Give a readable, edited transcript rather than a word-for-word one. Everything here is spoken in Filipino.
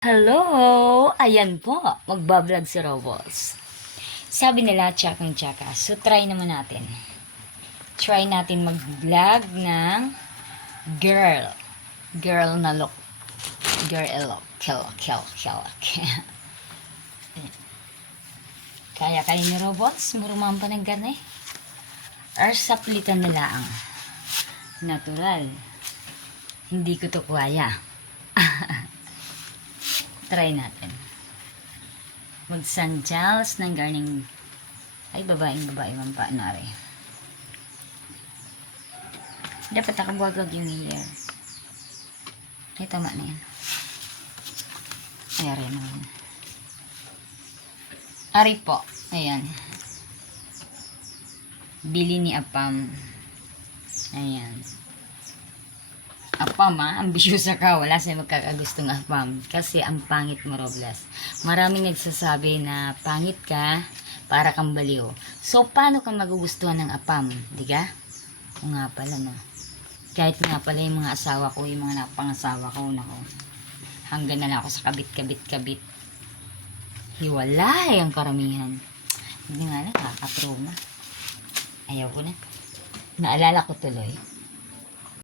Hello! Ayan po, magbablog si Robles. Sabi nila, tsakang tsaka. So, try naman natin. Try natin mag-vlog ng girl. Girl na look. Girl look. Kill. Kaya kayo ni Robles, murumahan pa ng gana eh. Or saplitan nila ang natural. Hindi ko to kaya. Try natin. Mag-sandals ng garning. Ay, babae man pa. Nari. Dapat nakabuwagag yung hair. Ay, tama na yan. Ay, ari naman. Ari po. Ayan. Bili ni Apam. Ayan. Apam ambisyosa ka, wala sa'yo magkakagustong Apam. Kasi ang pangit mo, Robles. Maraming nagsasabi na pangit ka, para kang baliw. So, paano ka magugustuhan ng Apam? Diga? O nga pala, no? Kahit nga pala yung mga asawa ko, yung mga napangasawa ko, nako. Hanggang na lang ako sa kabit. Hiwalay ang karamihan. Hindi nga lang, nakakatrauma. Ayaw ko na. Naalala ko tuloy.